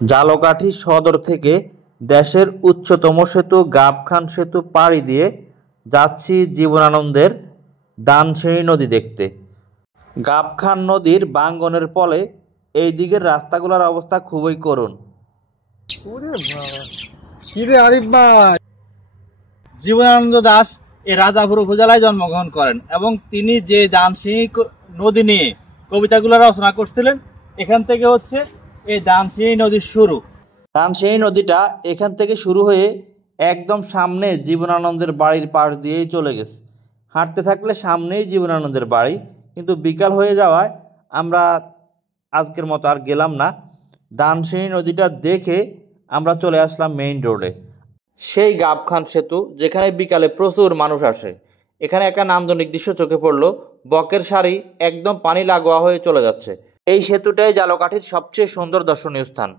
ঝালকাঠি সদর থেকে দেশের উচ্চতম সেতু গাবখান সেতু পাড়ি দিয়ে যাচ্ছি জীবনানন্দের দানসিঁড়ি নদী দেখতে। গাবখান নদীর বাঙ্গনের ফলে এই দিকের রাস্তাগুলোর অবস্থা খুবই করুণ। জীবনানন্দ দাশ এই রাজাপুর উপজেলায় জন্মগ্রহণ করেন এবং তিনি যে দানসিঁড়ি নদী নিয়ে কবিতাগুলো রচনা করছিলেন, এখান থেকে হচ্ছে এই দানসিঁড়ি নদীর শুরু। দানসিঁড়ি নদীটা এখান থেকে শুরু হয়ে একদম সামনে জীবনানন্দের বাড়ির পাশ দিয়েই চলে গেছে। হাঁটতে থাকলে সামনেই জীবনানন্দের বাড়ি, কিন্তু বিকাল হয়ে যাওয়ায় আমরা আজকের মতো আর গেলাম না। দানসিঁড়ি নদীটা দেখে আমরা চলে আসলাম মেইন রোডে, সেই গাবখান সেতু যেখানে বিকালে প্রচুর মানুষ আসে। এখানে একটা নান্দনিক দৃশ্য চোখে পড়লো, বকের সারি একদম পানি লাগোয়া হয়ে চলে যাচ্ছে। এই সেতুটাই ঝালকাঠির সবচেয়ে সুন্দর দর্শনীয় স্থান।